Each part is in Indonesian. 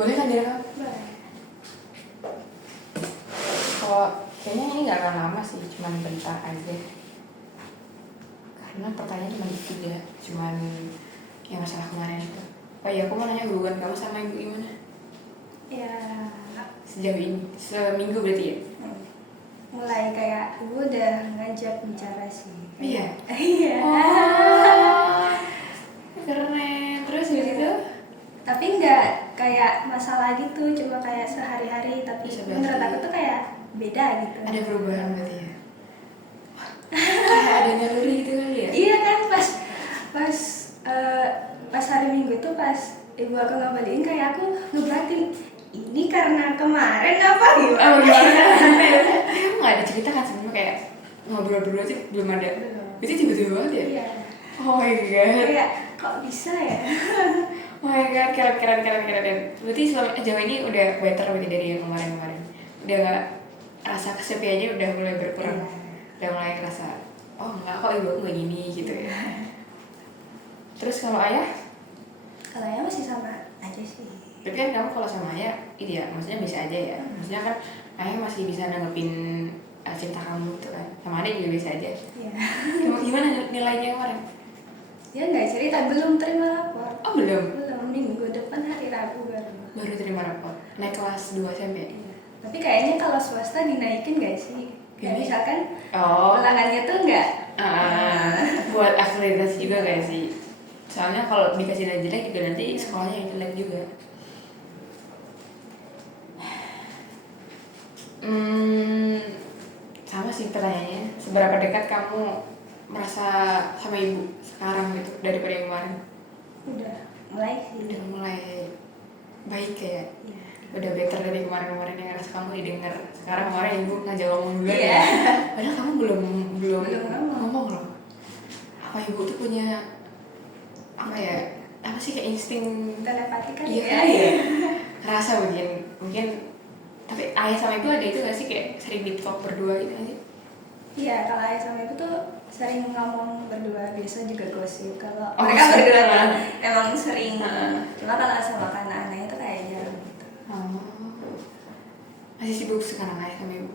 Boleh kan direkam? Boleh. Kalau kayaknya ini nggak akan lama sih, cuman bentar aja. Karena pertanyaan cuma dikit ya, cuman yang masalah kemarin itu. Oh iya, aku mau nanya hubungan kamu sama ibu gimana? Ya, Sejauh ini, seminggu berarti ya? mulai kayak ibu udah ngajak bicara sih. Iya. Iya. Oh, keren. Terus gitu? Tapi nggak kayak masalah gitu, cuma kayak sehari-hari. Tapi Bisa menurut berarti aku tuh kayak beda gitu. ada perubahan berarti ya? Kayak ada naluri gitu kali ya? Iya kan, pas hari Minggu itu pas ibu aku ngabaliin kayak aku ngeberatin ini karena kemarin apa gimana? Oh gimana? Kamu nggak ada cerita kan sebelumnya kayak ngobrol berdua sih belum ada? Belum. Itu tiba-tiba banget ya? Iya. Oh my god. Kayak kok bisa ya? Oh my god, keren. Berarti selama jauh ini udah better berarti dari yang kemarin-kemarin. Udah gak rasa kesepiannya udah mulai berkurang. Iya. Udah mulai kerasa, oh enggak kok ibu aku gak gini gitu ya. Terus kalau ayah? Kalau ya masih sama aja sih. Tapi kan kamu kalau sama ayah, ini ya, maksudnya bisa aja ya. Maksudnya kan ayah masih bisa nanggepin cinta kamu gitu kan. Sama adik juga bisa aja. Iya. Gimana nilainya kemarin? Dia nggak cerita, belum terima rapor. Oh belum? Belum, minggu depan hari Rabu baru. Baru terima rapor. Naik kelas 2 SMP? Iya. Tapi kayaknya kalau swasta dinaikin nggak sih? Kayak Gini? misalkan Oh. ulangannya tuh nggak. Buat akreditasi juga gak sih? Soalnya kalau dikasih nilai jelek juga nanti sekolahnya yang jelek juga. Sama sih pertanyaannya. Seberapa dekat kamu merasa sama ibu sekarang gitu daripada yang kemarin? Udah mulai sih. Udah mulai baik kayak. Iya. Udah better dari kemarin-kemarin yang ngerasa kamu didengar. Sekarang kemarin ibu ngajak ngomong juga Iya. ya. Padahal kamu belum ngomong loh. Apa ibu tuh punya apa ya? Apa sih kayak insting telepati kan iya ya? kali ya. Ngerasa mungkin tapi ayah sama ibu ada itu gak sih kayak sering deep talk berdua gitu aja? Iya, kalau ayah sama ibu tuh sering ngomong berdua, biasa juga gosip. Kalau Oh, mereka gosip. berdua tuh emang sering. Heeh. Cuma kalau sama anak-anaknya tuh kayak jarang gitu. Oh. Masih sibuk sekarang ayah sama ibu?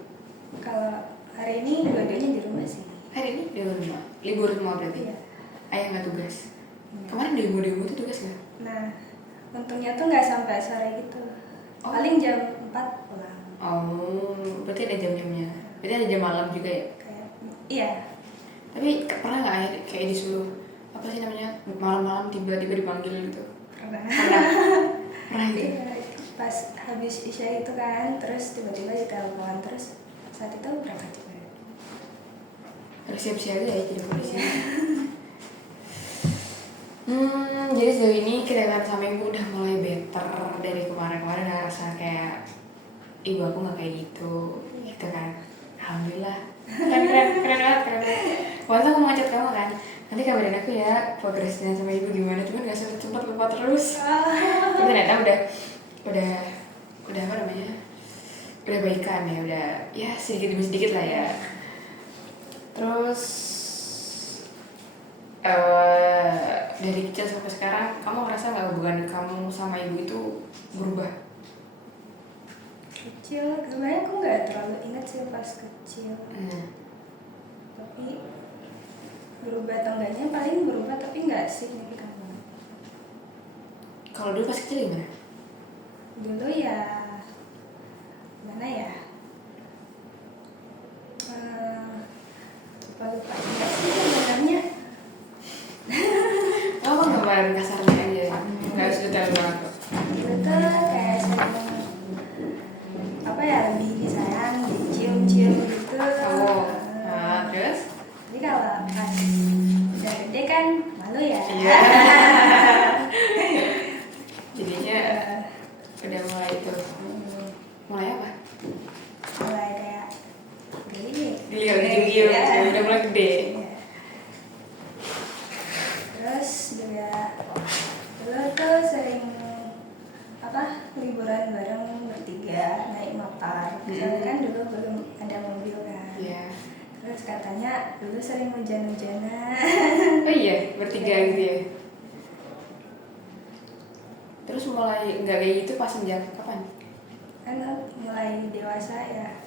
Kalau hari ini dua-duanya di rumah sih. Hari ini di rumah, libur semua berarti? Iya. Ayah nggak tugas? Iya. Kemarin demo tuh tugas nggak? Nah, untungnya tuh nggak sampai sore gitu. Oh. Paling jam 4 pulang. Oh, berarti ada jam-jamnya. Berarti ada jam malam juga ya? Kayak, iya. Tapi pernah nggak ayah kayak disuruh apa sih namanya malam-malam tiba-tiba dipanggil gitu? Pernah. Pernah gitu? Iya, pas habis isya itu kan, terus tiba-tiba ditelepon, terus saat itu berangkat juga. Harus siap-siap aja ya jadi polisi. Jadi sejauh ini kedekatan sama ibu udah mulai better dari kemarin-kemarin. Ngerasa kayak ibu aku nggak kayak gitu kan. Alhamdulillah. Keren banget. Waktu aku mau ngechat kamu kan, nanti kabarin aku ya progresnya sama ibu gimana. Cuman nggak sempet lupa terus. Tapi ternyata udah apa namanya? Udah baikan ya, udah ya sedikit demi sedikit lah ya. Terus dari kecil sampai sekarang kamu ngerasa nggak hubungan kamu sama ibu itu berubah? Kecil, sebenarnya aku nggak terlalu ingat sih pas kecil. Tapi berubah atau enggaknya paling berubah, tapi nggak signifikan banget. Kalau dulu pas kecil gimana? Dulu ya mana ya, lupa ingat sih sebenarnya. Oh, gambaran kasarnya aja, nggak harus detail banget kok. Dulu tuh kayak sering apa ya, lebih disayang, dicium-cium gitu. Nah, terus? Jadi kalau pas udah gede kan malu ya. Iya. Jadinya udah mulai itu. Mulai apa? Mulai kayak geli. Gili, udah mulai gede. Iya. Terus juga dulu tuh sering apa, liburan bareng bertiga naik motor. Soalnya kan dulu belum ada mobil kan. Iya. Terus katanya dulu sering hujan-hujanan. Oh iya, bertiga gitu ya. Terus terus mulai nggak kayak gitu pas sejak kapan? Kan mulai dewasa ya.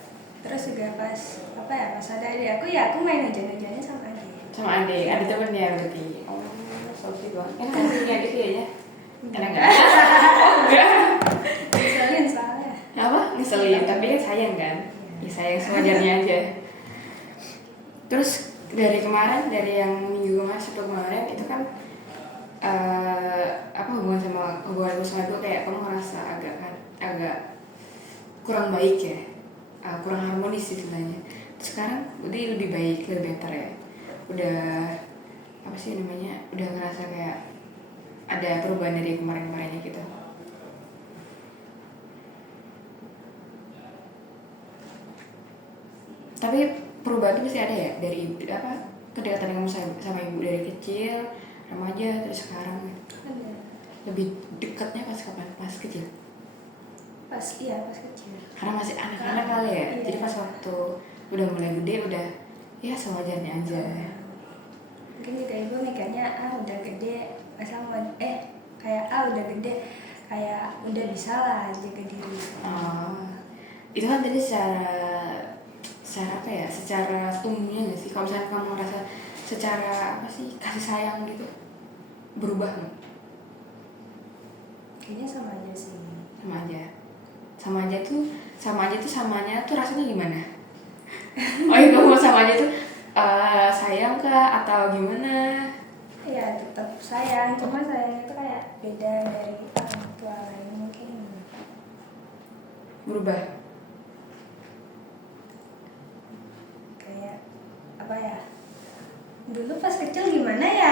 Terus juga pas pas ada adik aku ya aku main hujan-hujannya sama adik. Sama adik, ada temennya berarti. Oh, so sweet banget. Kan punya adik ya? Enak nggak? Enggak. Ngeselin soalnya. Apa? Ngeselin, tapi kan sayang kan? Ya sayang sewajarnya aja. Terus dari kemarin, dari yang minggu kemarin sampai kemarin itu kan hubungan sama gue kayak kamu ngerasa agak kurang baik ya, kurang harmonis istilahnya. Terus sekarang udah lebih baik, lebih better ya. Udah apa sih namanya? Udah ngerasa kayak ada perubahan dari kemarin-kemarinnya gitu. Tapi perubahan itu pasti ada ya dari ibu kedekatan kamu sama ibu dari kecil, remaja terus sekarang gitu. Ada. Lebih dekatnya pas kapan? Pas kecil? Pas kecil. Karena masih anak-anak kali ya. Iya. Jadi pas waktu udah mulai gede udah ya sewajarnya aja. Mungkin juga ibu mikirnya udah gede asal kayak udah gede kayak udah bisa lah jaga diri. Itu kan tadi secara apa ya? Secara umumnya nggak sih? Kalau misalnya kamu ngerasa secara apa sih kasih sayang gitu berubah nggak? Kayaknya sama aja sih. Sama aja tuh samanya tuh rasanya gimana? Oh iya, kamu sama aja tuh sayang kah atau gimana? Ya tetap sayang, cuma sayangnya itu kayak beda dari orang tua lain mungkin. Berubah. Kayak apa ya? Dulu pas kecil gimana ya?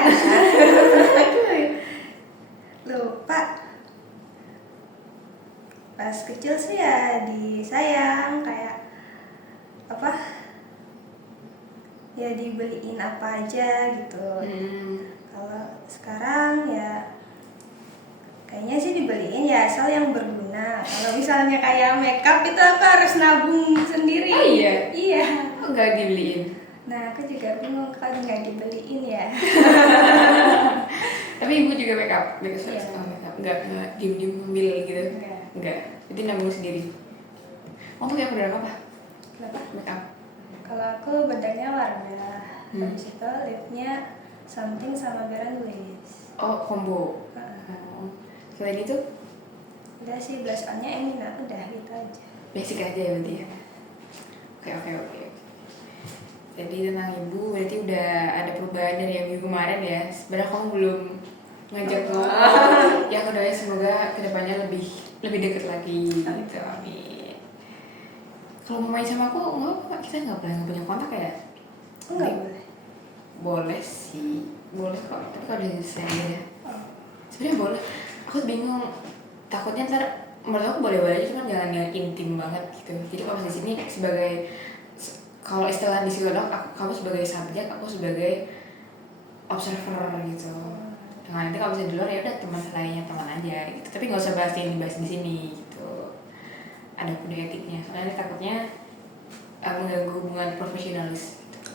Lupa. Pas kecil sih ya disayang kayak ya dibeliin apa aja gitu. Kalau sekarang ya kayaknya sih dibeliin ya asal yang berguna. Kalau misalnya kayak makeup itu aku harus nabung sendiri. Oh iya? Iya. Oh nggak dibeliin? Nah aku juga bingung kalau nggak dibeliin ya. Tapi ibu juga makeup Iya. makeup nggak diem ngambil gitu? Nggak. Itu nabung sendiri. Untuk yang produk apa? Kenapa? Makeup. Kalau aku bedanya warna. Habis itu lipnya something sama Berens. Oh combo. Selain itu? Udah sih blush on-nya Emina, udah gitu aja. Basic aja ya berarti ya. Oke. Jadi tentang ibu berarti udah ada perubahan dari yang minggu kemarin ya. Sebenarnya kamu belum ngajak ngomong. Ya aku doain semoga kedepannya lebih dekat lagi gitu. Amin. Kalau mau main sama aku nggak apa, kita nggak punya kontak ya? Enggak boleh. Boleh sih, boleh kok. Tapi kalau udah selesai ya. Sebenarnya boleh. Aku bingung. Takutnya ntar menurut aku boleh aja, cuma jangan yang intim banget gitu. Jadi kalau di sini sebagai kalau istilah di psikolog, kamu sebagai subjek, aku sebagai observer gitu. Nah nanti kalau bisa di luar ya udah teman lainnya teman aja gitu. Tapi nggak usah dibahas di sini gitu. Ada kode etiknya. Soalnya takutnya mengganggu hubungan profesionalis. Gitu.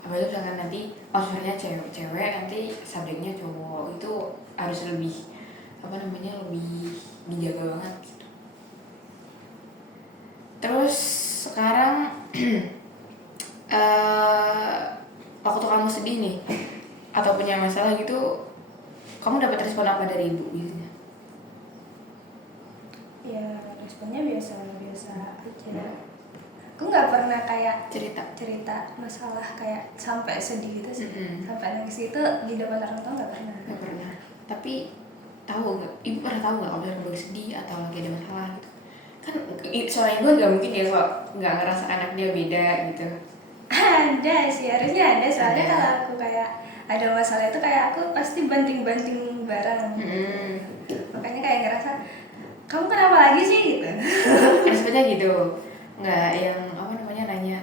Apalagi misalkan nanti observernya cewek, nanti subjeknya cowok, itu harus lebih lebih dijaga banget gitu. Terus sekarang waktu kamu sedih nih atau punya masalah gitu, kamu dapat respon apa dari ibu biasanya? Ya responnya biasa aja. Aku nggak pernah kayak cerita masalah kayak sampai sedih gitu sih. Sampai nangis gitu di depan orang tua nggak pernah. Tapi tahu nggak, ibu pernah tahu nggak kalau misalnya lagi sedih atau lagi ada masalah gitu? Kan soalnya gue nggak mungkin ya kalau nggak ngerasa anaknya beda gitu. Ada sih, harusnya ada. Soalnya kalau aku kayak ada masalah itu kayak aku pasti banting-banting barang. Makanya kayak ngerasa kamu kenapa lagi sih gitu. Responnya gitu, nggak yang nanya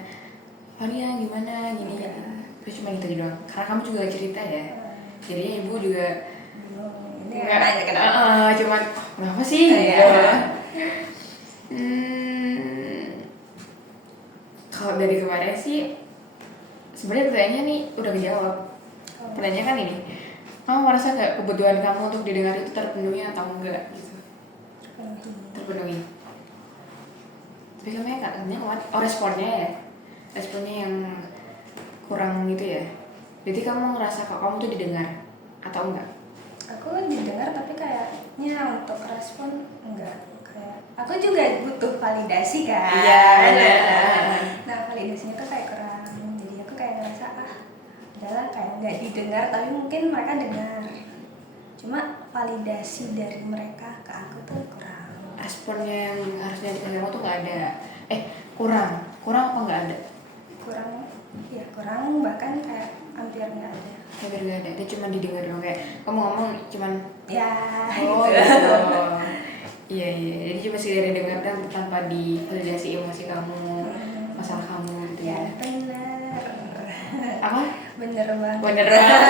Fania gimana gini ya. Itu cuma gitu doang. Karena kamu juga cerita ya, jadinya ibu juga nggak kenapa. Cuman kenapa sih? Kalau dari kemarin sih sebenarnya pertanyaannya nih udah kejawab. Pertanyaannya kan ini, Kamu merasa nggak kebutuhan kamu untuk didengar itu terpenuhi atau enggak gitu? Terpenuhi. Tapi kamu katanya responnya ya, responnya yang kurang gitu ya. Jadi kamu ngerasa kok kamu tuh didengar atau enggak? Aku didengar tapi kayaknya untuk respon enggak. Kayak aku juga butuh validasi kan. Iya. Nah validasinya tuh kayak kurang. Jadi aku kayak ngerasa adalah kayak nggak didengar tapi mungkin mereka dengar. Cuma validasi dari mereka ke aku tuh kurang. Responnya yang harusnya dikasih kamu tuh nggak ada. Kurang apa nggak ada? Kurang bahkan kayak hampir nggak ada. Hampir nggak ada. Dia cuma didengar dong, kayak kamu ngomong cuman Ya. oh gitu. Iya. Jadi cuma sekedar dengar dan tanpa divalidasi emosi kamu, masalah kamu gitu ya. Bener. Apa? Bener banget. Bener banget.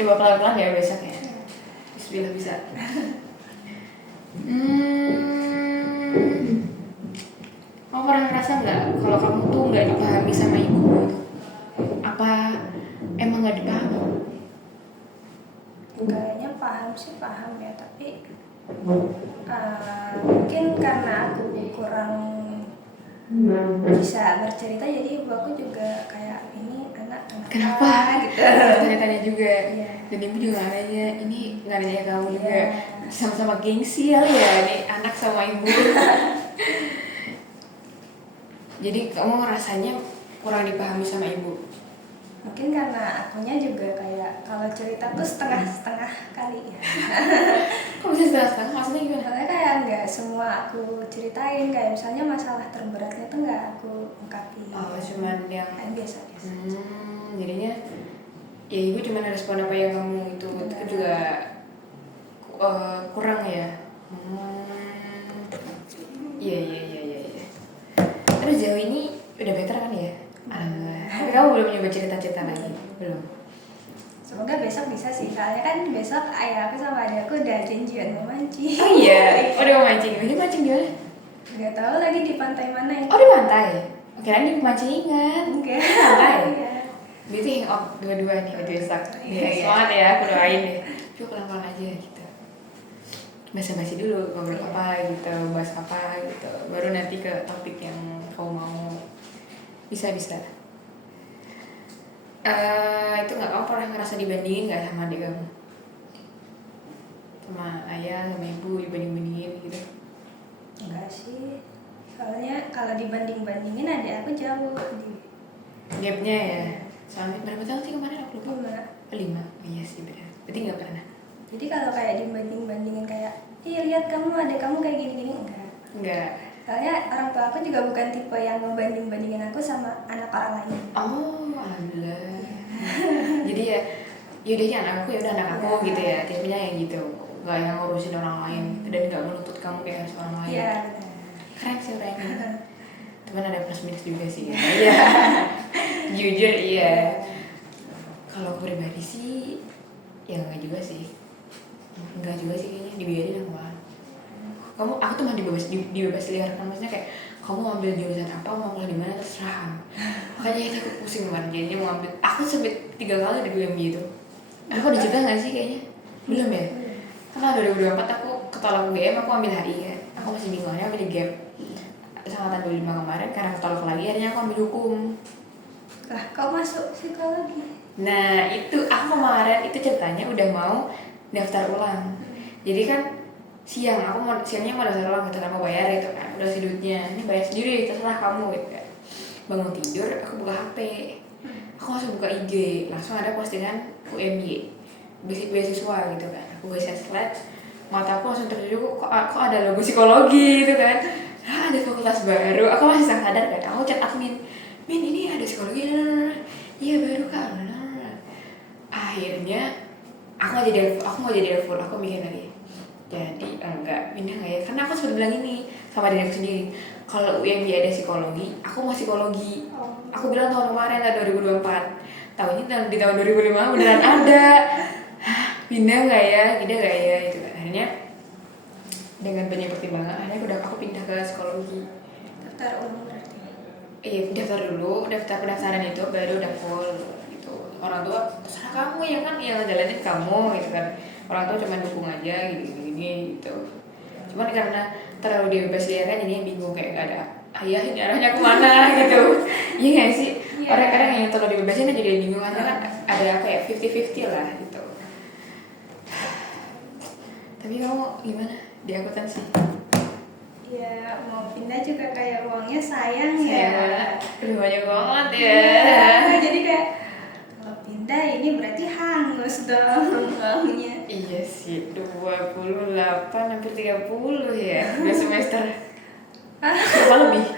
Coba pelan-pelan ya besok ya. Bismillah bisa. Kamu pernah ngerasa nggak kalau kamu tuh nggak dipahami sama ibu gitu? Apa emang nggak dipahami? Kayaknya paham sih paham ya, tapi mungkin karena aku kurang bisa bercerita jadi ibu aku juga kayak ini anak Kenapa? gitu. Tanya-tanya juga. Iya. Dan ibu juga nggak nanya, ini nggak nanya kamu juga. Iya. Sama-sama gengsi ya, nih anak sama ibu. Jadi kamu ngerasanya kurang dipahami sama ibu? Mungkin karena akunya juga kayak kalau cerita tuh setengah-setengah kali ya. Kok bisa setengah-setengah? Maksudnya gimana? Soalnya kayak nggak semua aku ceritain, kayak misalnya masalah terberatnya tuh nggak aku ungkapin. Oh, cuman yang kayak biasa-biasa. Jadinya ya ibu cuma respon apa yang kamu itu juga kurang ya. Iya. Terus jauh ini udah better kan ya? Tapi kamu belum nyoba cerita-cerita lagi? Belum? Semoga besok bisa sih, soalnya kan besok ayah aku sama adikku udah janjian mau mancing. Oh iya, udah mau mancing. Ini mancing di mana? Nggak tahu lagi di pantai mana ya. Oh di pantai? Kirain di pemancingan. Enggak. Di pantai? Iya. Berarti hangout dua-dua nih, besok. Iya. Semangat ya, aku doain deh. Coba pelan-pelan aja gitu. Basa-basi dulu, ngobrol apa gitu, bahas apa gitu. Baru nanti ke topik yang kamu mau. Bisa. Itu nggak, kamu pernah ngerasa dibandingin nggak sama adik kamu? Sama ayah, sama ibu dibanding-bandingin gitu? Enggak sih. Soalnya kalau dibanding-bandingin adik aku jauh. Gapnya ya? Soalnya berapa tahun sih kemarin aku lupa? 5. 5? Oh, iya sih benar. Berarti nggak pernah? Jadi kalau kayak dibanding-bandingin kayak, lihat kamu adik kamu kayak gini-gini, enggak. Enggak. Soalnya orang tua aku juga bukan tipe yang membanding-bandingin aku sama anak orang lain. Oh, alhamdulillah. Jadi ya yaudah ya anak aku, ya udah anak aku gitu ya. Tipenya yang gitu. Gak yang ngurusin orang lain dan gak menuntut kamu kayak harus orang lain. Iya. Keren sih orangnya. Cuman ada plus minus juga sih. Iya. Jujur iya. Kalau aku pribadi sih ya enggak juga sih. Enggak juga sih kayaknya, dibiarin aku malah. Aku tuh mah dibebas liarkan, maksudnya kayak kamu mau ambil jurusan apa, mau kuliah di mana terserah. Makanya itu aku pusing banget jadinya mau ambil. Aku sampai 3 kali udah bilang gitu. Aku udah cerita nggak sih kayaknya? Belum ya? Karena 2024 aku ketolak UGM, aku ambil HI kan. Aku masih bingung, aku ambil gap angkatan 25 kemarin karena ketolak lagi, akhirnya aku ambil hukum. Lah, kau masuk psikologi? Nah itu aku kemarin itu ceritanya udah mau daftar ulang. Jadi kan siangnya mau daftar ulang gitu, aku bayar gitu kan, udah si duitnya, ini bayar sendiri terserah kamu gitu kan. Bangun tidur aku buka HP, aku langsung buka IG, langsung ada postingan UMY beasiswa gitu kan. Aku geser slide, mata aku langsung tertuju, kok ada logo psikologi gitu kan. Ada fakultas baru, aku masih sadar kan. Aku chat admin, Min ini ada psikologi, iya baru kan. Akhirnya aku nggak jadi full, aku mikir lagi. Jadi enggak, pindah nggak ya? Karena aku sudah bilang ini sama diri aku sendiri. Kalau UMY ada psikologi, aku mau psikologi. Aku bilang tahun kemarin lah 2024. Tahun ini di tahun 2005 beneran ada. Pindah nggak ya? Itu kan. Akhirnya dengan banyak pertimbangan, akhirnya aku pindah ke psikologi. Daftar ulang berarti? Iya, daftar dulu, daftar pendaftaran itu baru udah full gitu. orang tua terserah kamu ya kan, yang ngejalanin kamu gitu kan, orang tua cuma dukung aja gini gitu. Cuman karena terlalu dibebas liarkan jadi bingung kayak gak ada ayah ini arahnya kemana gitu. Iya gak sih? Orang-orang yang terlalu dibebasin aja jadi bingung karena kan ada apa ya 50-50 lah gitu. Tapi kamu gimana di akuntansi? Ya mau pindah juga kayak uangnya sayang ya. Udah banyak banget ya. Jadi kayak kalau pindah ini berarti hangus dong uangnya. Iya sih, 28 hampir 30 ya 2 semester. Apa lebih?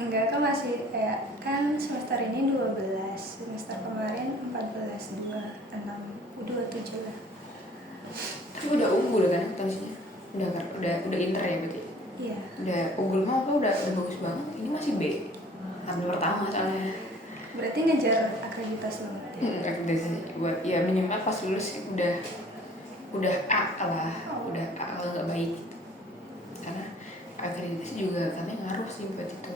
Enggak, kan masih kayak kan semester ini 12, semester kemarin 14, 2, 6, 27 lah. Tapi udah unggul kan akuntansinya? Udah inter ya berarti? Iya. Udah unggul mah apa udah bagus banget. Ini masih B. Ambil pertama soalnya. Berarti ngejar akreditasi banget ya. Akreditasi buat ya minimal pas lulus udah A lah, udah A kalau nggak baik. Karena akreditasi juga katanya ngaruh sih buat itu.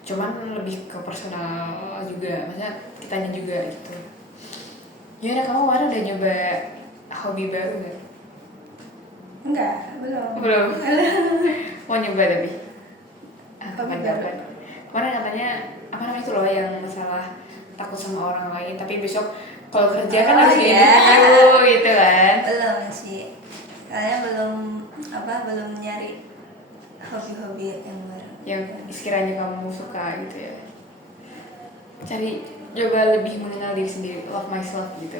Cuman lebih ke personal juga, maksudnya kitanya juga gitu. Ya kamu kemarin udah nyoba hobi baru nggak? Enggak, belum. Belum. Mau nyoba tapi. Hobi baru. Kemarin katanya apa namanya itu loh yang masalah takut sama orang lain, tapi besok kalau kerja kan harus dulu gitu kan. Belum sih. Kayaknya belum nyari hobi-hobi yang baru. Yang sekiranya kamu suka gitu ya. Cari coba lebih mengenal diri sendiri, love myself gitu.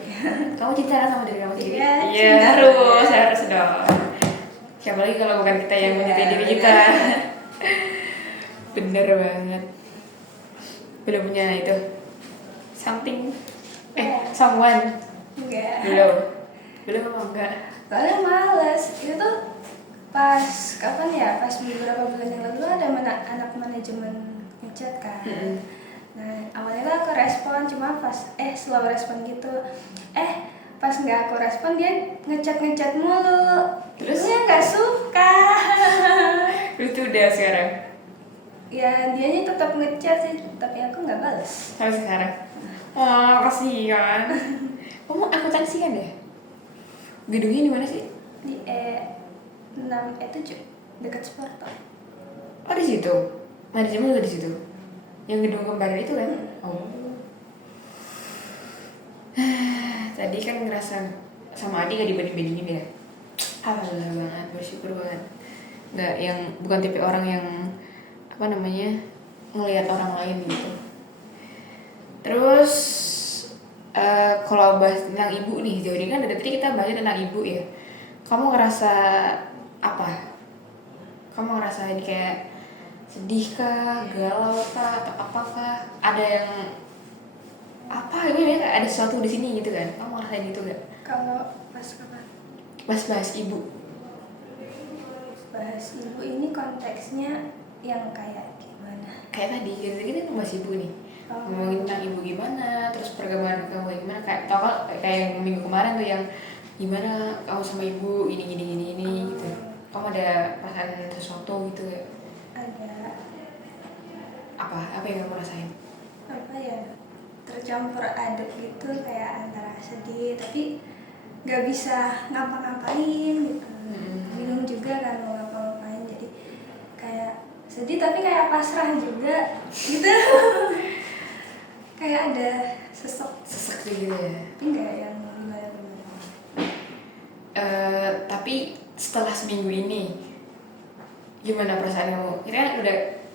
Kamu cinta kan sama diri kamu sendiri? Iya, harus dong. Siapa lagi kalau bukan kita yang mencintai diri kita. Bener banget. Belum punya itu someone. Enggak. Belum apa enggak? Soalnya males. Itu tuh pas kapan ya? Pas beberapa bulan yang lalu ada anak manajemen ngechat kan. Nah, awalnya tuh aku respon cuma pas slow respon gitu. Pas nggak aku respon dia ngechat mulu. Terus dia nggak suka. Itu udah sekarang. Ya dianya tetap ngechat sih, tapi aku nggak balas. Sampai sekarang. Oh, kasihan. Kamu akuntansi kan ya? Gedungnya di mana sih? Di E6 E7 dekat Sporto. Oh, di situ. Manajemen juga di situ. Yang gedung kembar itu kan? Oh. Tadi kan ngerasa sama Adi gak dibanding-bandingin ya. Alhamdulillah banget, bersyukur banget. Nggak yang bukan tipe orang yang ngelihat orang lain gitu. Terus kalau bahas tentang ibu nih, jadi kan dari tadi kita bahas tentang ibu ya. Kamu ngerasa apa? Kamu ngerasain kayak sedih kah, galau kah, atau apakah? Ada yang apa? Ini ada sesuatu di sini gitu kan? Kamu ngerasain gitu gak? Kalau pas kapan? Bahas ibu. Bahas ibu ini konteksnya yang kayak gimana? Kayak tadi, kita bahas ibu nih. Ngomongin tentang ibu gimana, terus perkembangan kamu gimana? Kayak yang minggu kemarin tuh yang gimana kamu sama ibu ini gitu. Kamu ada perasaan sesuatu gitu ya? Ada. Apa yang kamu rasain? Apa ya? Tercampur aduk gitu, kayak antara sedih tapi nggak bisa ngapa-ngapain gitu. Bingung juga kan mau ngapa-ngapain, jadi kayak sedih tapi kayak pasrah juga gitu. Kayak ada sesek gitu ya. Enggak yang gimana. Tapi setelah seminggu ini gimana perasaan kamu?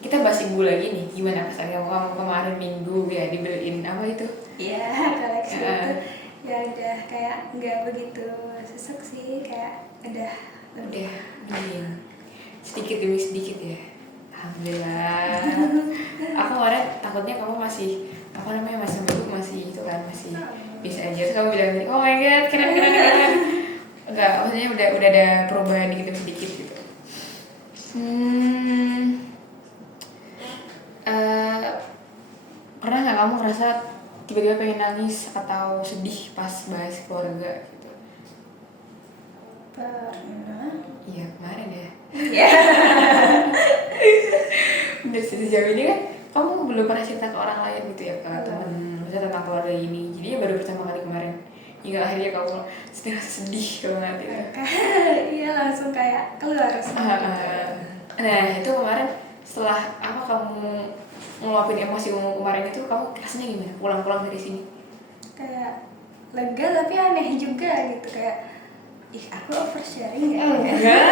Kita bahas ibu lagi nih. Gimana perasaan kamu kemarin minggu ya dibeliin apa itu? Iya, koleksi itu ya udah kayak nggak begitu sesek sih, kayak udah dingin sedikit demi sedikit ya. Alhamdulillah. Aku kemarin takutnya kamu masih masih minggu masih itu kan masih bisa aja. Terus kamu bilang oh my god keren. Enggak, maksudnya udah ada perubahan sedikit gitu. Pernah nggak kamu ngerasa tiba-tiba pengen nangis atau sedih pas bahas keluarga gitu? Pernah. Iya kemarin ya. Iya. Udah sejauh ini kan kamu belum pernah cerita ke orang lain gitu ya, ke teman, maksudnya tentang keluarga ini. Jadi ya baru pertama kali kemarin hingga akhirnya kamu sedih banget gitu. Iya langsung kayak keluar semua gitu. Nah itu kemarin setelah apa kamu ngeluapin emosi kamu kemarin itu, kamu rasanya gimana pulang-pulang dari sini? Kayak lega tapi aneh juga gitu, kayak ih aku oversharing ya. Enggak.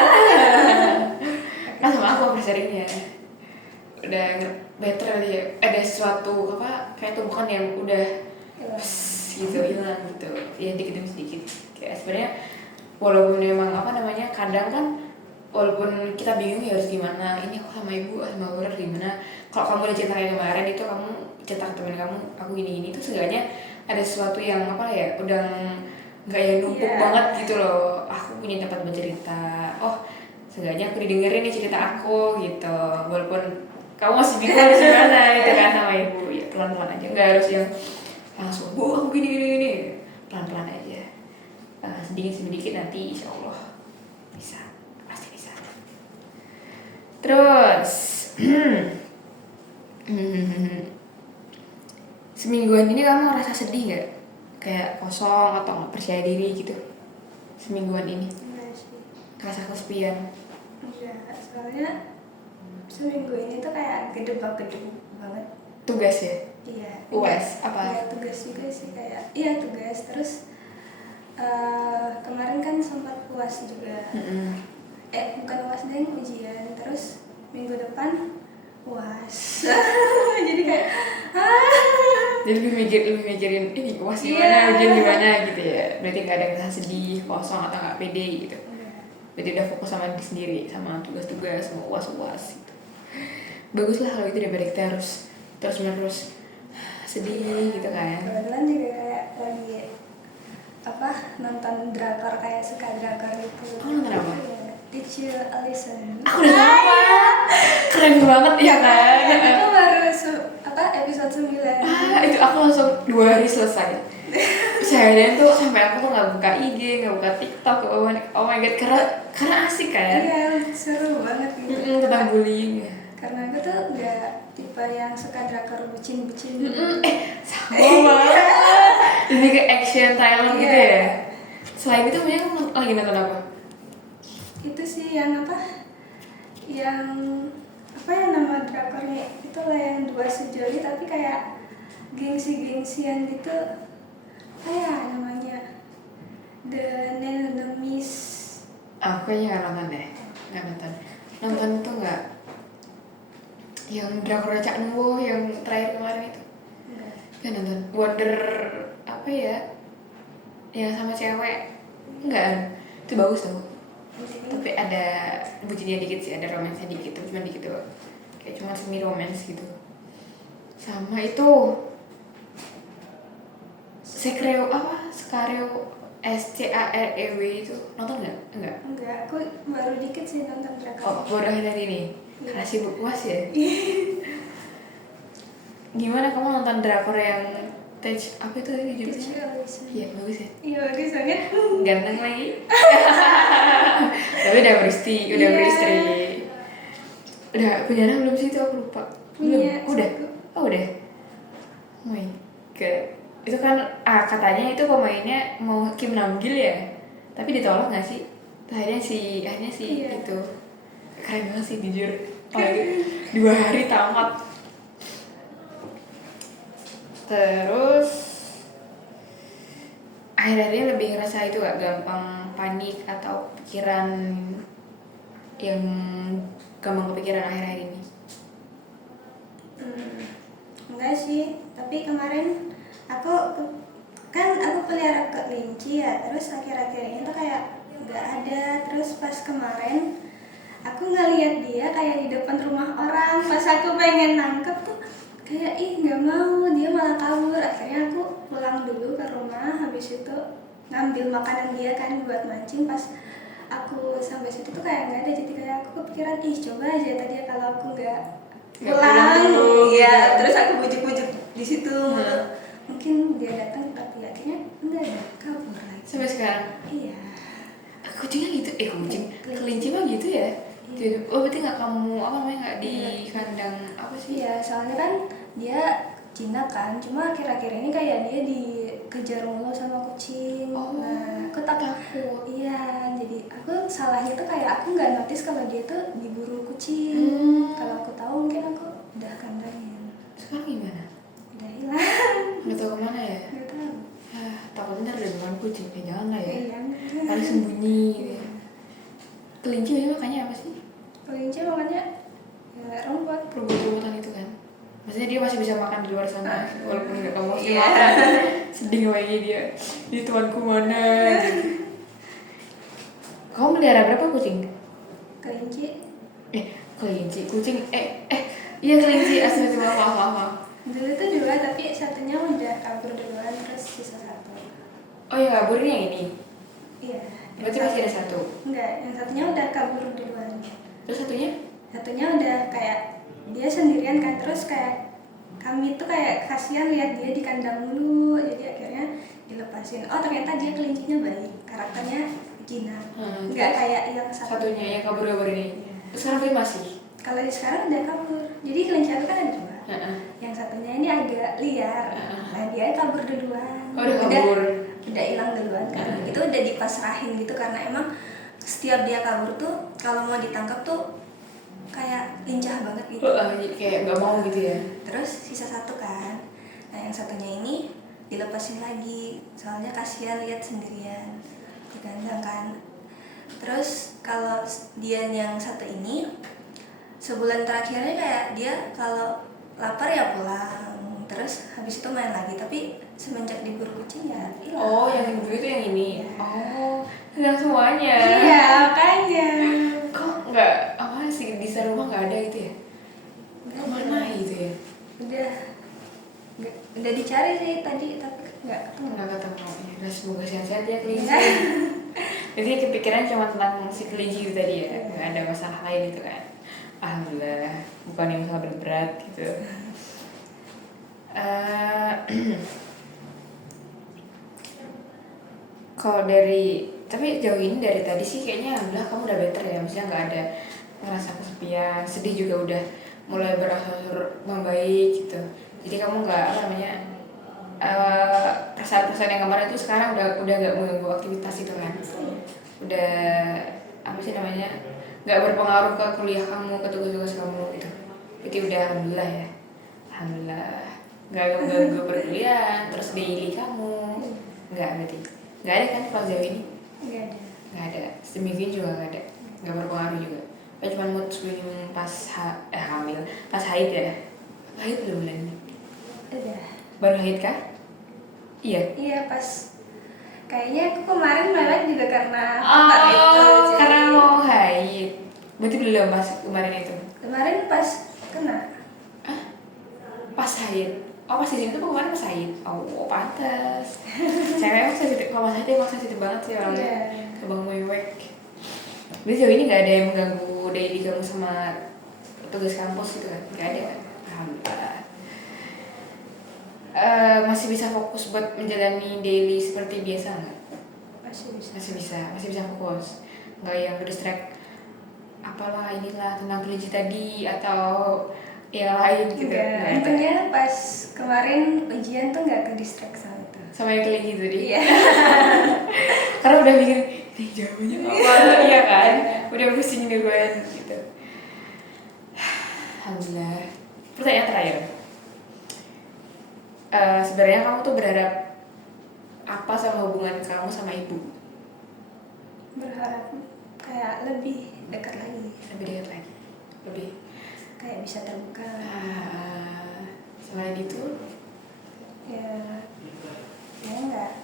Kan sama aku oversharingnya udah better ya, ada sesuatu apa kayak tumbuhan yang udah gitu hilang gitu ya, dikit demi sedikit. Kayak sebenarnya walaupun memang apa namanya kadang kan walaupun kita bingung ya harus gimana, ini aku sama ibu sama ular gimana, kalau kamu udah cerita kayak kemarin itu, kamu cerita ke temen kamu aku gini itu seenggaknya ada sesuatu yang apa ya, udah nggak yang numpuk banget gitu loh. Aku punya tempat bercerita, oh seenggaknya aku didengerin nih cerita aku gitu, walaupun kamu masih bingung harus gimana gitu kan sama ibu. Ya pelan-pelan aja, nggak harus yang langsung bu aku gini, pelan-pelan aja, sedikit nanti insya Allah bisa, pasti bisa. Terus semingguan ini kamu ngerasa sedih nggak, kayak kosong atau nggak percaya diri gitu semingguan ini? Enggak sih. Ngerasa kesepian? Enggak, soalnya seminggu ini tuh kayak gedebak-gedebuk banget. Tugas ya? Iya. UAS apa? Iya tugas juga sih, kayak iya tugas. Terus kemarin kan sempat UAS juga. Bukan UAS deh, ujian. Terus minggu depan UAS. Jadi kayak jadi lebih mikirin ini UAS gimana, ujian gimana gitu ya. Berarti nggak ada rasa sedih, kosong atau nggak pede gitu. Berarti udah fokus sama diri sendiri, sama tugas-tugas, sama UAS gitu. Bagus lah kalau itu, daripada kita harus terus-menerus sedih gitu kan. Kebetulan juga kayak lagi apa nonton drakor, kayak suka drakor itu. Nonton apa? Teach You a Lesson. Aku udah lupa. Keren banget ya kan? Itu baru episode 9. Itu aku langsung 2 hari selesai. Seharian tuh sampai aku tuh nggak buka IG, nggak buka TikTok. Oh my god, karena asik kan? Iya, seru banget gitu. Tentang bullying. Karena aku tuh nggak tipe yang suka drakor bucin-bucin. Sama banget. Lebih ke action Thailand gitu ya. Selain itu punya kamu lagi nonton apa? Itu sih yang apa? Yang apa ya nama drakornya? Itulah yang 2 sejoli tapi kayak gengsi-gengsian gitu. Apa ya namanya? The Nemesis. Aku kayaknya nggak nonton deh. Nonton itu nggak? Yang drakor Cak Nuwo yang terakhir kemarin itu? Nggak nonton. Wonder apa ya? Yang sama cewek? Enggak. Itu bagus tau. Tapi ada bucinnya dikit sih, ada romansnya dikit, cuma dikit doang. Kayak cuma semi romance gitu. Sama itu Sekreo apa? Skareo SCAREW itu nonton nggak? Enggak, aku baru dikit sih nonton drakor. Oh, baru akhir ini. Karena sibuk UAS ya. Gimana kamu nonton drakor yang Teach apa itu tadi judulnya? Iya bagus ya. Iya bagus banget. Ganteng lagi. Tapi udah beristri. Udah punya anak belum sih itu, aku lupa. Punya. Udah. Oh udah. Oh my god. Itu kan katanya itu pemainnya mau Kim Namgil ya. Tapi ditolak nggak sih? Akhirnya sih iya. itu keren banget sih jujur. Oh, 2 hari tamat. Terus akhirnya lebih ngerasa itu gak gampang panik atau pikiran yang gampang kepikiran akhir-akhir ini? Enggak sih, tapi kemarin aku pelihara kelinci ya, terus akhir-akhir ini tuh kayak nggak ada. Terus pas kemarin aku ngeliat dia kayak di depan rumah orang, pas aku pengen nangkep tuh kayak nggak mau, dia malah kabur. Akhirnya aku pulang dulu ke rumah, habis itu ngambil makanan dia kan buat mancing. Pas aku sampai situ tuh kayak nggak ada, jadi kayak aku kepikiran coba aja tadi kalau aku nggak pulang ya, terus aku bujuk-bujuk di situ mungkin dia datang, tapi akhirnya enggak ada, kabur lagi sampai sekarang. Iya. Kucingnya gitu, kelinci mah gitu ya. Oh berarti nggak kamu nggak di kandang apa sih? Iya, soalnya kan dia jinak kan, cuma akhir-akhir ini kayak dia dikejar mulu sama kucing. Nah aku takut. Iya, jadi aku salahnya tuh kayak aku nggak notice kalau dia tuh diburu kucing. Kalau aku tahu mungkin aku udah kandangin. Sekarang gimana? Udah hilang. Nggak tahu kemana ya? Nggak tahu. Takut ntar ada depan kucing, jangan lah ya. Iya. Paling sembunyi gitu ya. Kelinci ini makanya apa sih? Kelinci makanya ya, rumput. Rumput-rumputan itu kan. Maksudnya dia masih bisa makan di luar sana walaupun nggak kamu sih Iya. makan. Sedih kayaknya dia. Ini tuanku mana gitu. Kamu melihara berapa kucing? Kelinci. Kelinci, kucing, iya kelinci, astagfirullah, maaf. Dulu tuh 2 tapi satunya udah kabur duluan, terus sisa 1. Oh ya, kaburnya yang ini? Iya. Berarti masih ada 1? Enggak, yang satunya udah kabur duluan. Terus satunya? Satunya udah kayak dia sendirian kan, terus kayak kami tuh kayak kasihan lihat dia di kandang dulu, jadi akhirnya dilepasin. Oh ternyata dia kelincinya baik, karakternya jinak, nggak kayak yang satunya yang kabur ini. Sekarang dia masih? Kalau sekarang udah kabur, jadi kelinci aku kan ada 2. Yang satunya ini agak liar, nah dia kabur duluan. Oh udah kabur? Udah hilang duluan kan, itu udah dipasrahin gitu karena emang setiap dia kabur tuh kalau mau ditangkap tuh kayak lincah banget gitu. Jadi kayak nggak mau gitu ya. Terus sisa 1 kan, nah yang satunya ini dilepasin lagi soalnya kasihan lihat sendirian di kandang kan. Terus kalau dia yang satu ini sebulan terakhirnya kayak dia kalau lapar ya pulang, terus habis itu main lagi, tapi semenjak diburu kucing ya hilang. Oh yang diburu itu yang ini? Ya. Oh hilang semuanya? Iya makanya. Kok nggak apa sih di rumah nggak ada gitu ya? Kemana gitu ya? Udah dicari sih tadi tapi nggak ketemu. Nggak ketemu ya. Nah, semoga sehat-sehat ya kelinci. Jadi kepikiran cuma tentang si kelinci itu tadi ya, nggak ada masalah lain itu kan? Alhamdulillah, bukan yang masalah berat gitu. Kalau tapi jauh ini dari tadi sih kayaknya alhamdulillah kamu udah better ya, maksudnya nggak ada ngerasa kesepian, sedih juga udah mulai berangsur membaik gitu. Jadi kamu nggak perasaan-perasaan yang kemarin itu sekarang udah nggak mengganggu aktivitas itu kan, udah nggak berpengaruh ke kuliah kamu, ke tugas-tugas kamu gitu. Jadi udah alhamdulillah ya, alhamdulillah nggak ganggu perkuliahan, terus daily kamu berarti nggak ada kan pas jauh ini? Nggak ada, seminggu juga nggak berpengaruh juga. Cuma mood swing pas hamil, pas haid ya. Haid belum bulan ini? Udah. Baru haid kah? Iya pas. Kayaknya aku kemarin malah juga karena itu. Karena mau haid. Berarti belum pas kemarin itu? Kemarin pas kena. Pas haid. Oh pas di sini tuh kemarin pas haid. Oh pantas. Cewek emang sensitif, kalau pas haid emang sensitif banget sih orangnya. Abang mewek. Jadi jauh ini nggak ada yang mengganggu daily kamu sama tugas kampus gitu kan? Nggak ada kan? Alhamdulillah. Masih bisa fokus buat menjalani daily seperti biasa nggak? Masih bisa fokus. Nggak yang distract apalah inilah tentang kelinci tadi atau yang lain gitu. Untungnya pas kemarin ujian tuh nggak ke distract sama itu. Sama yang kelinci tadi? Iya. Karena udah mikir ini jawabannya apa, iya kan? Udah pusing duluan gitu. Alhamdulillah. Pertanyaan terakhir. Sebenarnya kamu tuh berharap apa sama hubungan kamu sama ibu? Berharap kayak lebih dekat lagi. Lebih kayak bisa terbuka. Selain itu? Ya enggak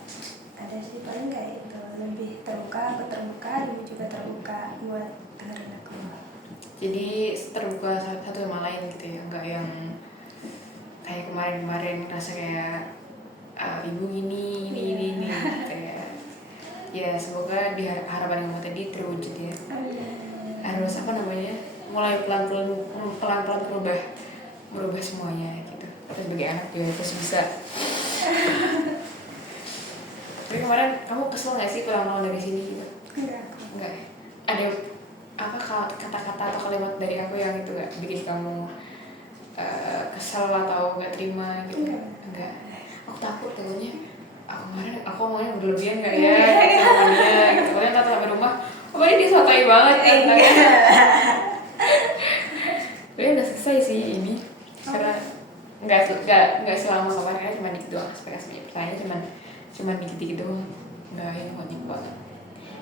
ada sih, paling kayak itu lebih terbuka, aku terbuka, dia juga terbuka buat dengerin aku. Jadi terbuka satu sama lain gitu ya, enggak yang kayak kemarin rasa kayak ibu ini gitu ya. Ya semoga di harapan kamu tadi terwujud ya. Harus mulai pelan-pelan merubah semuanya gitu. Terus sebagai anak juga harus bisa. Tapi kemarin kamu kesel nggak sih pulang dari sini gitu? Enggak. Ada apa kata-kata atau kalimat dari aku yang itu nggak bikin kamu kesel atau nggak terima gitu? Enggak. Aku takut takutnya aku ngomongnya berlebihan nggak ya sama dia gitu. Pokoknya tante sampai rumah, oh ini dia sotoy banget kan. Tapi udah selesai sih ini karena nggak selama kemarin, cuma dikit doang aspek-aspeknya pertanyaan cuman dikit-dikit doang, nggak yang banyak banget.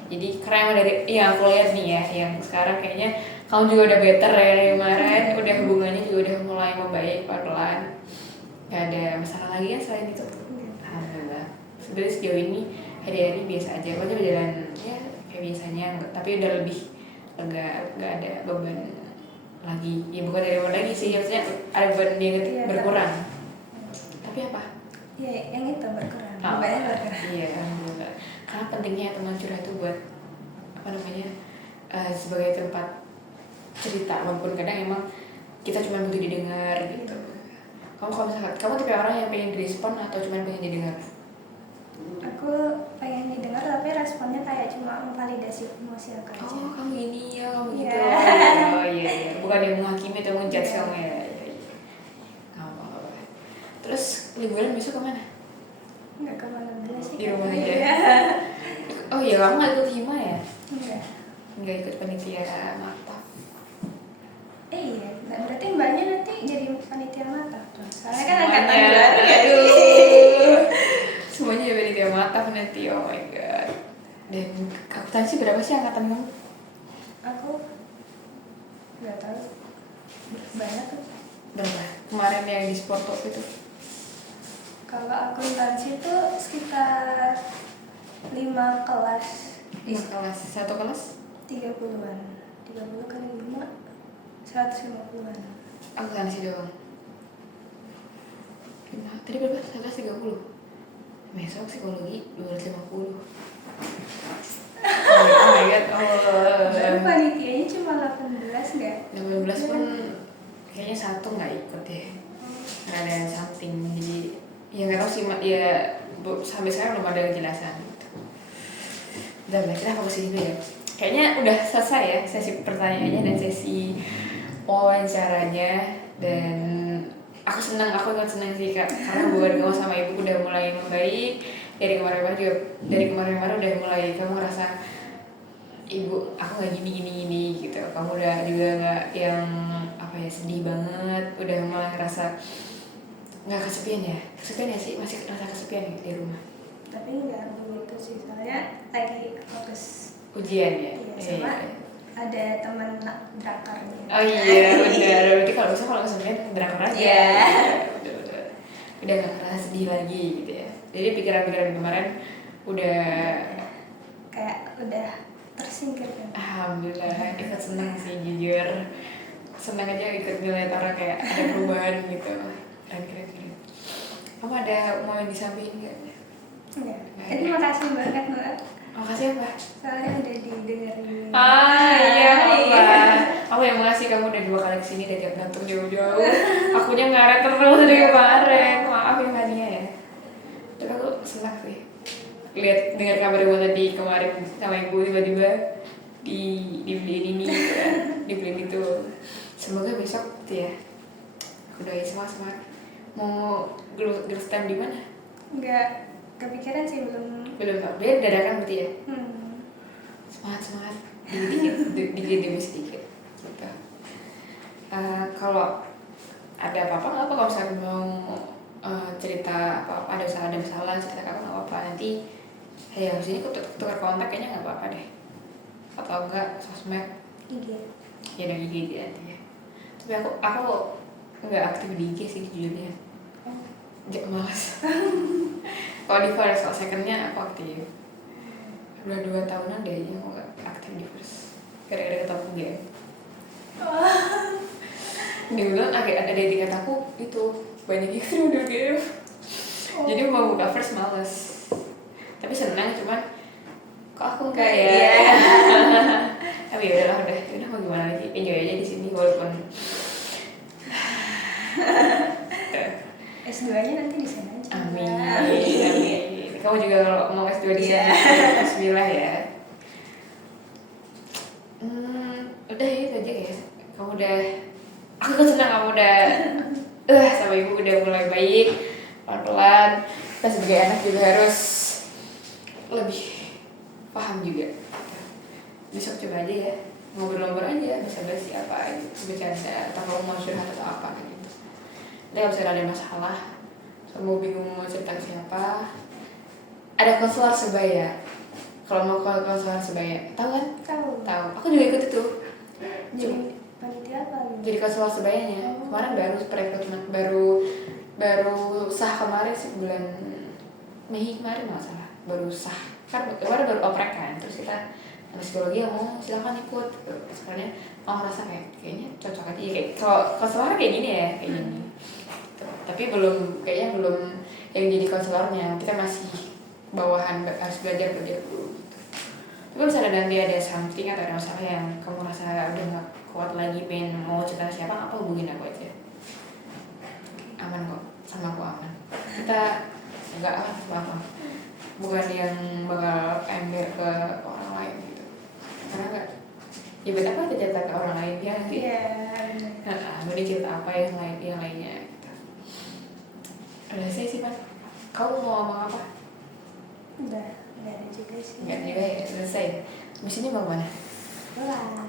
Jadi karena emang dari yang aku lihat nih ya, yang sekarang kayaknya kamu juga udah better ya dari kemarin, udah hubungannya juga udah mulai membaik pelan-pelan, nggak ada masalah lagi ya selain itu. Alhamdulillah. Sebenarnya sejauh ini hari-hari biasa aja, pokoknya berjalan ya kayak biasanya, tapi udah lebih nggak ada beban lagi. Ya bukan dari beban lagi sih, maksudnya ada beban dia berkurang. Tapi apa? Ya yang itu berkurang. Bebannya berkurang. Iya, alhamdulillah. Karena pentingnya teman curhat itu buat apa namanya, sebagai tempat cerita, walaupun kadang emang kita cuma butuh didengar gitu. Kamu kalau misalkan kamu tipe orang yang pengen direspon atau cuma pengen didengar? Aku pengen didengar tapi responnya kayak cuma memvalidasi emosi aku aja. Oh kamu gini ya, kamu gitu. Yeah. Oh iya, bukan yang menghakimi atau menjudge kamu ya. Nggak apa-apa. Terus liburan besok kemana? Nggak kemana-mana sih. Di rumah aja. Oh iya, kamu nggak ikut hima ya? Nggak ikut panitia mataf. Iya, nah, berarti mbaknya nanti jadi panitia mataf tuh. Soalnya kan Semuanya. angkatan baru ya. Semuanya jadi panitia mataf nanti, oh my god. Dan akuntansi berapa sih angkatan kamu? Aku nggak tahu, banyak tuh. Berapa? Kemarin yang di Sporto itu? Kalau akuntansi itu sekitar 5 kelas. 5 kelas, 1 kelas? 30-an. 30 kali 5 150-an. Akuntansi doang. 5, tadi berapa? 130. Besok psikologi 250. Oh my god, Baru panitianya cuma 18 nggak? 18 pun kayaknya satu nggak ikut ya, nggak ada something, jadi ya nggak tahu sih ya, sampai sekarang belum ada kejelasan gitu. Udah lah, kita fokus dulu ya. Kayaknya udah selesai ya sesi pertanyaannya dan sesi wawancaranya, dan aku senang sih Kak, karena hubungan kamu sama ibu udah mulai membaik. Dari kemarin udah mulai kamu ngerasa ibu aku nggak gini gitu, kamu udah juga nggak yang apa ya sedih banget, udah mulai ngerasa nggak kesepian ya sih, masih ngerasa kesepian gitu di rumah. Tapi nggak begitu sih, soalnya lagi fokus Ujian ya. iya, sama ada teman drakarnya. Oh iya benar, berarti kalau bisa kalau kesepian drakor aja. Bener. Udah nggak ngerasa sedih lagi gitu ya, jadi pikiran-pikiran kemarin udah kayak udah tersingkirkan. Alhamdulillah, ikut seneng sih jujur, seneng aja ikut nilai Tara kayak ada perubahan gitu. Keren. Kamu ada mau yang disampaikan nggak? Enggak. Jadi makasih banget Mbak. Makasih apa? Soalnya udah didengerin. Iya apa? Aku yang makasih, kamu udah 2 kali kesini dan datang jauh-jauh. Akunya ngaret terus dari kemarin. Maaf ya Mania ya. Tapi aku senang sih lihat dengar kabar ibu tadi kemarin sama ibu tiba-tiba dibeliin ini gitu kan, dibeliin itu. Semoga besok gitu ya. Aku doain semangat. Mau girls time di mana? Enggak kepikiran sih, Belum tau. Dia dadakan berarti ya. Semangat. Dikit demi sedikit. Gitu. Kalau ada apa-apa nggak apa, kalau misalnya mau cerita apa ada masalah cerita kakak nggak apa-apa, nanti ya habis ini aku tukar kontak kayaknya nggak apa-apa deh, atau enggak sosmed IG ya, ada IG nanti ya. Tapi aku nggak aktif di IG sih jujurnya, jangan malas. Kalau di first, kalau secondnya aku aktif. Udah 2 tahunan deh aja aku nggak aktif di first, gara-gara ketemu game. Dia bilang ada tingkat aku itu banyak yang udah game. Jadi mau buka first males, tapi senang, cuman kok aku enggak ya. Tapi udah mau gimana lagi, enjoy aja di sini walaupun S2-nya nanti di sana aja. Amin. Kamu juga kalau mau S2 di sana, bismillah ya. Udah ya itu aja ya. Aku senang kamu udah sama ibu udah mulai baik pelan-pelan. Kita sebagai anak juga harus lebih paham juga. Besok coba aja ya, ngobrol-ngobrol aja, basa-basi apa gitu, bercanda atau kalau mau curhat atau apa gitu. Nanti kalau misalnya ada masalah, mau bingung mau cerita ke siapa, ada konselor sebaya. Kalau mau konselor sebaya, tahu kan? Tahu. Aku juga ikut itu. Jadi panitia apa gitu? Jadi konselor sebayanya. Kemarin baru perekrutmen, baru sah kemarin sih bulan Mei kemarin nggak salah, baru sah. Kan kemarin baru oprek kan, terus kita anak psikologi yang mau silakan ikut. Sebenarnya mau ngerasa kayaknya cocok aja. Ya, kayak kalau konselor kayak gini ya, kayak gini. Tapi kayaknya belum yang jadi konselornya. Kita masih bawahan, harus belajar dulu gitu. Tapi misalnya nanti ada something atau ada masalah yang kamu rasa udah nggak kuat lagi, pengen mau cerita siapa, apa hubungin aku aja. Aman kok, sama aku aman. Kita enggak apa, bukan yang bakal ember ke orang lain gitu. Karena enggak, ya buat apa kita cerita ke orang lain ya sih. Mending cerita apa yang lainnya gitu. Udah sih Pan. Kau mau ngomong apa? Udah, nggak ada juga sih. Nggak juga ya, selesai. Abis ini mau kemana? Pulang.